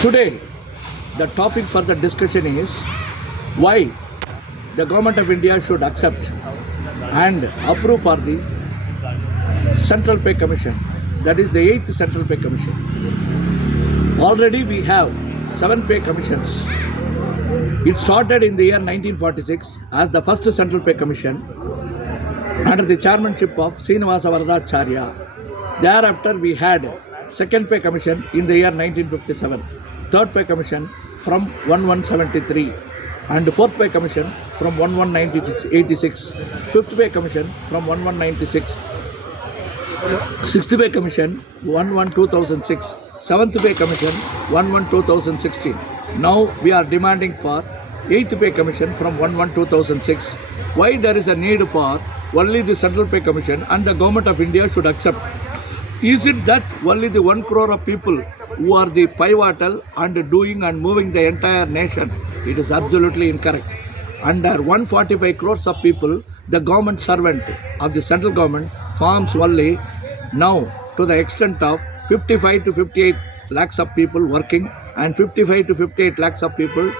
Today, the topic for the discussion is why the government of India should accept and approve for the Central Pay Commission, that is the 8th Central Pay Commission. Already we have 7 pay commissions. It started in the year 1946 as the first Central Pay Commission under the chairmanship of Srinivasa Varadacharya. Thereafter we had Second Pay Commission in the year 1957, Third Pay Commission from 1173, and Fourth Pay Commission from 1186, Fifth Pay Commission from 1196, Sixth Pay Commission 11-2006, Seventh Pay Commission 11-2016. Now we are demanding for 8th Pay Commission from 11-2006. Why there is a need for only the Central Pay Commission and the Government of India should accept? Is it that only the 1 crore of people who are the pivotal and doing and moving the entire nation? It is absolutely incorrect. Under 145 crores of people, the government servant of the central government forms only now to the extent of 55 to 58 lakhs of people working and 55 to 58 lakhs of people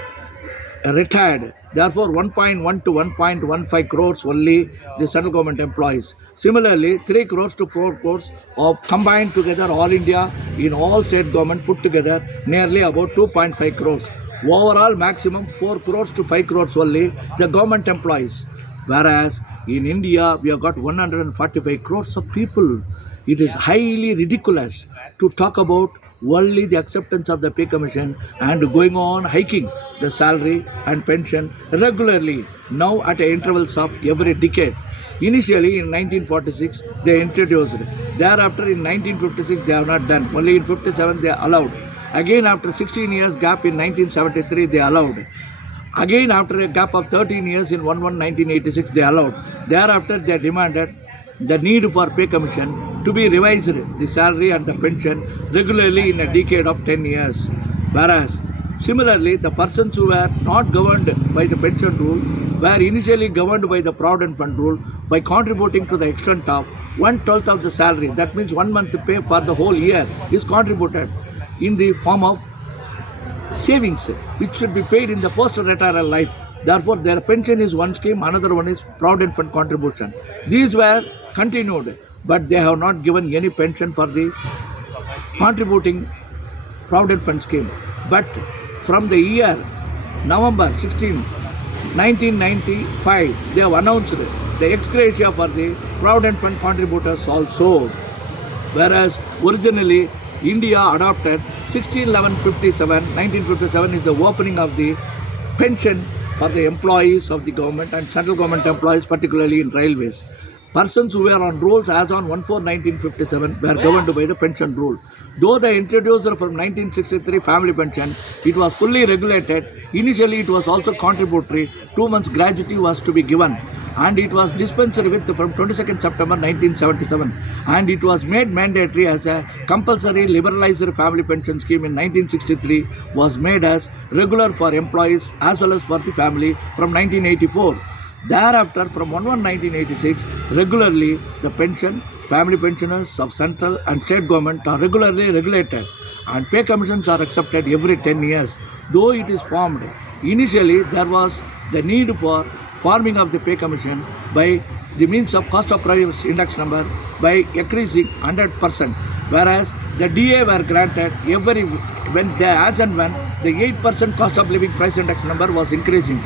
retired. Therefore, 1.1 to 1.15 crores only the central government employees. Similarly, 3 crores to 4 crores of combined together all India in all state government put together nearly about 2.5 crores. Overall, maximum 4 crores to 5 crores only the government employees. Whereas in India, we have got 145 crores of people. It is highly ridiculous to talk about only the acceptance of the pay commission and going on hiking the salary and pension regularly now at intervals of every decade. Initially in 1946 they introduced. Thereafter in 1956 they have not done. Only in 57 they allowed. Again after 16 years gap in 1973 they allowed. Again after a gap of 13 years in 1986 they allowed. Thereafter they demanded the need for pay commission to be revised the salary and the pension regularly in a decade of 10 years. Whereas similarly the persons who were not governed by the pension rule were initially governed by the Provident Fund rule by contributing to the extent of 1/12 of the salary. That means 1 month pay for the whole year is contributed in the form of savings which should be paid in the post-retirement life. Therefore, their pension is one scheme, another one is Provident Fund contribution. These were continued, but they have not given any pension for the contributing Provident Fund scheme. But from the year November 16, 1995, they have announced the ex gratia for the Provident Fund contributors also. Whereas originally India adopted 16/11/57. 1957 is the opening of the pension for the employees of the government and central government employees, particularly in railways. Persons who were on rolls as on 1/4/1957 were governed by the pension rule. Though they introduced from 1963 family pension, it was fully regulated. Initially, it was also contributory. 2 months gratuity was to be given, and it was dispensed with from 22nd September 1977. And it was made mandatory as a compulsory liberalized family pension scheme in 1963, was made as regular for employees as well as for the family from 1984. Thereafter, from 1/1/1986, regularly the pension, family pensioners of central and state government are regularly regulated, and pay commissions are accepted every 10 years. Though it is formed, initially there was the need for forming of the pay commission by the means of cost of price index number by increasing 100%, whereas the DA were granted every when they, as and when the 8% cost of living price index number was increasing.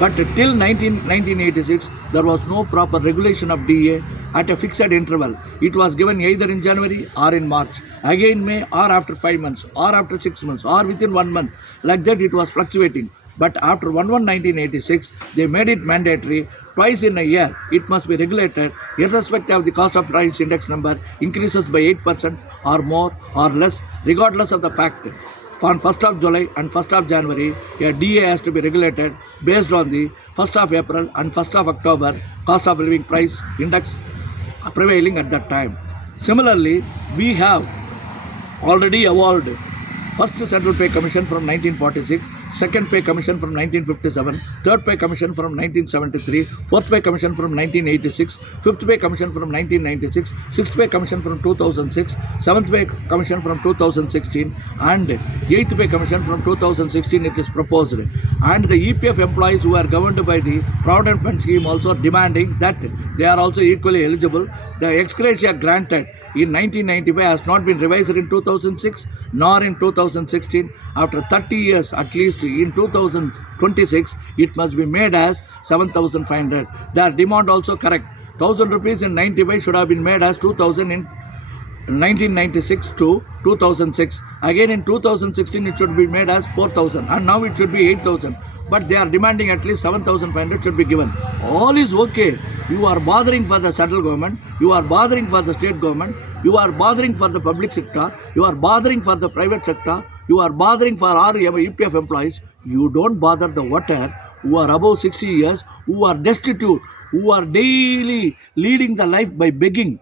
But till 1986, there was no proper regulation of DA at a fixed interval. It was given either in January or in March, again May, or after 5 months, or after 6 months, or within 1 month. Like that it was fluctuating. But after 1/1/1986, they made it mandatory. Twice in a year, it must be regulated, irrespective of the cost of price index number increases by 8% or more or less, regardless of the fact. On 1st of July and 1st of January, a DA has to be regulated based on the 1st of April and 1st of October cost of living price index prevailing at that time. Similarly, we have already evolved First Central Pay Commission from 1946, Second Pay Commission from 1957, Third Pay Commission from 1973, Fourth Pay Commission from 1986, Fifth Pay Commission from 1996, Sixth Pay Commission from 2006, Seventh Pay Commission from 2016, and Eighth Pay Commission from 2016 it is proposed. And the EPF employees who are governed by the Provident Fund scheme also demanding that they are also equally eligible. The ex gratia granted in 1995 has not been revised in 2006 nor in 2016. After 30 years, at least in 2026, it must be made as 7,500. Their demand also correct. 1,000 rupees in 95 should have been made as 2,000 in 1996 to 2006. Again in 2016 it should be made as 4,000 and now it should be 8,000. But they are demanding at least 7,500 should be given. All is okay. You are bothering for the central government, you are bothering for the state government, you are bothering for the public sector, you are bothering for the private sector, you are bothering for our EPF employees. You don't bother the voter who are above 60 years, who are destitute, who are daily leading the life by begging.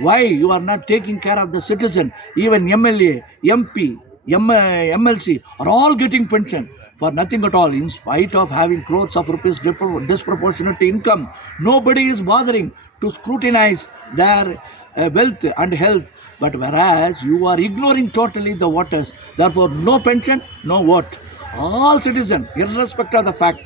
Why you are not taking care of the citizen? Even MLA, MP, MLC are all getting pension for nothing at all, in spite of having crores of rupees disproportionate income. Nobody is bothering to scrutinize their wealth and health. But whereas you are ignoring totally the voters, therefore no pension, no vote. All citizens, irrespective of the fact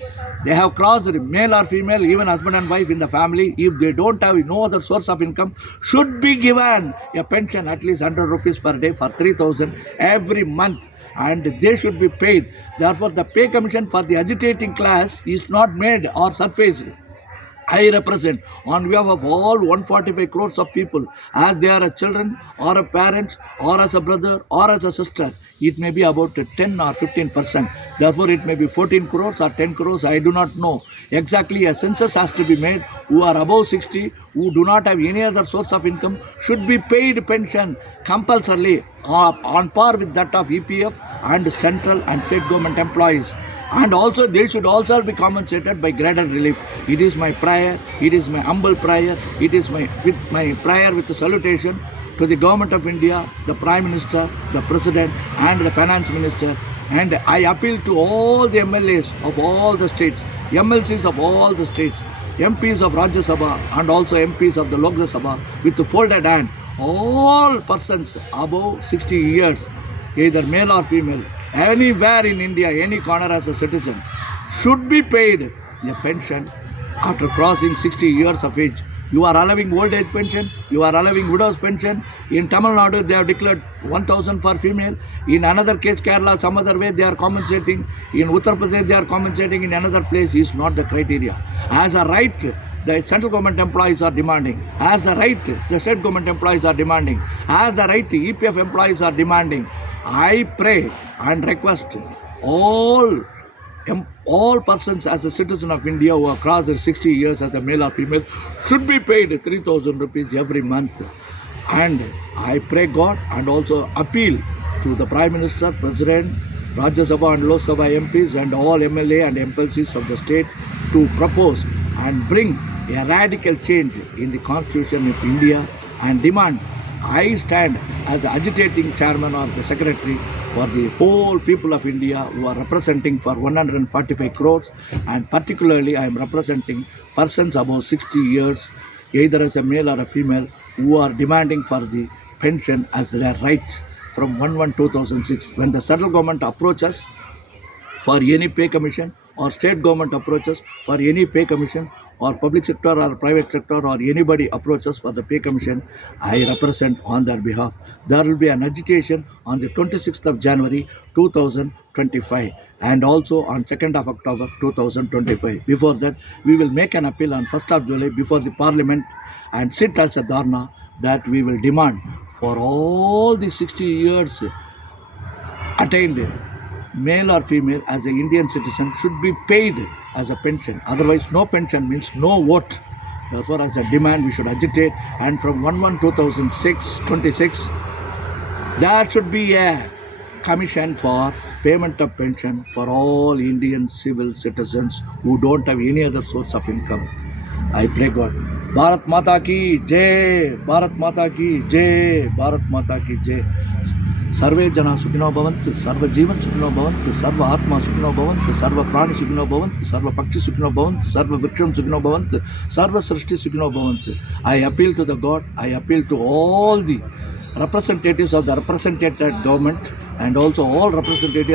they have crossed male or female, even husband and wife in the family, if they don't have no other source of income, should be given a pension at least 100 rupees per day for 3,000 every month. And they should be paid. Therefore, the pay commission for the agitating class is not made or surfaced. I represent on behalf of all 145 crores of people, as they are a children or a parents or as a brother or as a sister. It may be about 10 or 15%. Therefore, it may be 14 crores or 10 crores. I do not know. Exactly, a census has to be made. Who are above 60, who do not have any other source of income, should be paid pension compulsorily on par with that of EPF and central and state government employees. And also they should also be compensated by greater relief. It is my prayer, it is my humble prayer, it is my prayer with the salutation to the Government of India, the Prime Minister, the President and the Finance Minister. And I appeal to all the MLAs of all the states, MLCs of all the states, MPs of Rajya Sabha and also MPs of the Lok Sabha with the folded hand. All persons above 60 years, either male or female, anywhere in India, any corner as a citizen, should be paid a pension after crossing 60 years of age. You are allowing old age pension, you are allowing widow's pension. In Tamil Nadu, they have declared 1,000 for female. In another case, Kerala, some other way they are compensating. In Uttar Pradesh, they are compensating. In another place is not the criteria. As a right, the central government employees are demanding. As the right, the state government employees are demanding. As the right, the EPF employees are demanding. I pray and request all persons as a citizen of India who have crossed 60 years as a male or female should be paid 3,000 rupees every month. And I pray God and also appeal to the Prime Minister, President, Rajya Sabha and Lok Sabha MPs and all MLA and MLCs of the state to propose and bring a radical change in the Constitution of India and demand. I stand as agitating chairman or the secretary for the whole people of India who are representing for 145 crores, and particularly I am representing persons above 60 years, either as a male or a female, who are demanding for the pension as their right from 1/1/2006. When the central government approaches for any pay commission or state government approaches for any pay commission or public sector or private sector or anybody approaches for the pay commission, I represent on their behalf. There will be an agitation on the 26th of January 2025 and also on 2nd of October 2025. Before that, we will make an appeal on 1st of July before the Parliament and sit as a dharna that we will demand for all the 60 years attained male or female as an Indian citizen should be paid as a pension. Otherwise, no pension means no vote. Therefore, as a demand, we should agitate. And from 1/1/2026, there should be a commission for payment of pension for all Indian civil citizens who don't have any other source of income. I pray God. Bharat Mata ki Jai, Bharat Mata ki Jai, Bharat Mata ki Jai. सर्वे जना सुखिनो भवन्तु, सर्व जीवन सुखिनो भवन्तु, सर्व आत्मा सुखिनो भवन्तु, सर्व प्राणी सुखिनो भवन्तु, सर्व पक्षी सुखिनो भवन्तु, सर्व वृक्षं सुखिनो भवन्तु, सर्व सृष्टि सुखिनो भवन्तु. I appeal to the God, I appeal to all the representatives of the represented government and also all representatives